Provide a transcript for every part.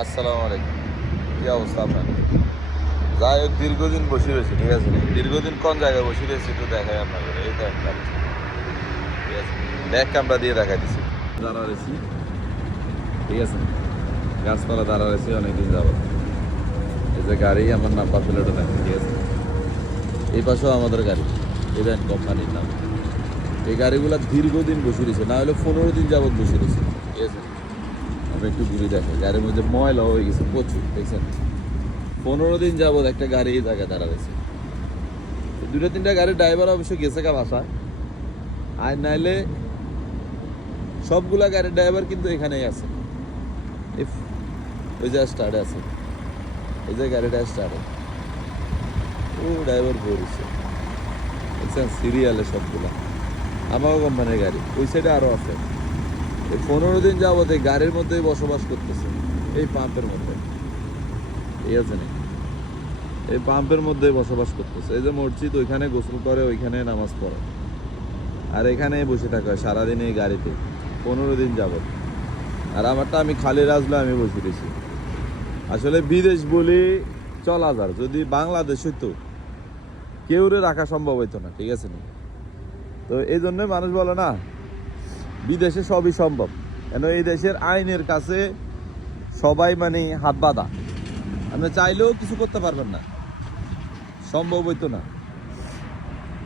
আসসালামু আলাইকুম। কি অবস্থা আপনার? যাই হোক, দীর্ঘদিন বসে রয়েছি, ঠিক আছে? দীর্ঘদিন কোন জায়গায় বসে রয়েছি একটু দেখাই আপনাদের। এই তো একটা, ঠিক আছে, ব্যাক ক্যামেরা দিয়ে দেখাই দিচ্ছি। দাঁড়া রয়েছি, ঠিক আছে, গাছপালা দাঁড়া রয়েছি অনেকদিন যাবত। এই যে গাড়ি, আমার নাম্বার প্লেটও দেখে, ঠিক আছে। এই পাশেও আমাদের গাড়ি, ইভেন্ট কোম্পানির নাম। এই গাড়িগুলো দীর্ঘদিন বসে রয়েছে, না হলে 15 দিন যাবত বসে রয়েছে, ঠিক আছে। আমরা একটু ঘুরে দেখে, গাড়ির মধ্যে ময়লা হয়ে গেছে প্রচুর, দেখছেন। 15 দিন যাবত একটা গাড়ি এই জায়গায় দাঁড়া রয়েছে। দুটো তিনটা গাড়ির ড্রাইভার অবশ্য গেছে কা বাসায়, আর নাইলে সবগুলা গাড়ির ড্রাইভার কিন্তু এখানেই আছে। ওই যে স্টার্টে আছে, এই যে গাড়িটা স্টার্টে, ও ড্রাইভার বলছে, দেখছেন সিরিয়ালে সবগুলা আমারও কোম্পানির গাড়ি। ওই সাইডে আরও আছে। এই 15 দিন যাবত এই গাড়ির মধ্যেই বসবাস করতেছে, এই পাম্পের মধ্যে, ঠিক আছে না? এই পাম্পের মধ্যে বসবাস করতেছে। এই যে মসজিদ, ওইখানে গোসল করে, ওইখানে নামাজ পড়ে, আর এখানে বসে থাকা হয় সারাদিন এই গাড়িতে 15 দিন যাবত। আর আমারটা আমি খালি রাজলে আমি বসে রয়েছি। আসলে বিদেশ বলি চলা যার, যদি বাংলাদেশ হইতো কেউরে রাখা সম্ভব হইতো না, ঠিক আছে না? তো এই জন্য মানুষ বলে না বিদেশে সবই সম্ভব, কেন এই দেশের আইনের কাছে সবাই মানে হাত বাঁধা। আপনি চাইলেও কিছু করতে পারবেন না, সম্ভব হইতো না,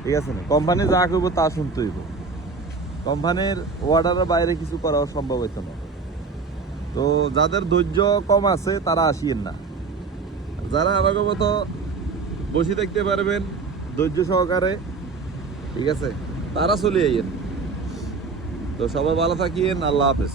ঠিক আছে না? কোম্পানি যা করবো তা শুনতে হইব। কোম্পানির অর্ডারের বাইরে কিছু করাও সম্ভব হইতো না। তো যাদের ধৈর্য কম আছে তারা আসিয়েন না। যারা আমাকে মতো বসে দেখতে পারবেন ধৈর্য সহকারে, ঠিক আছে, তারা চলে আইয়েন। তো সবাই ভালো থাকিয়েন। আল্লাহ হাফেজ।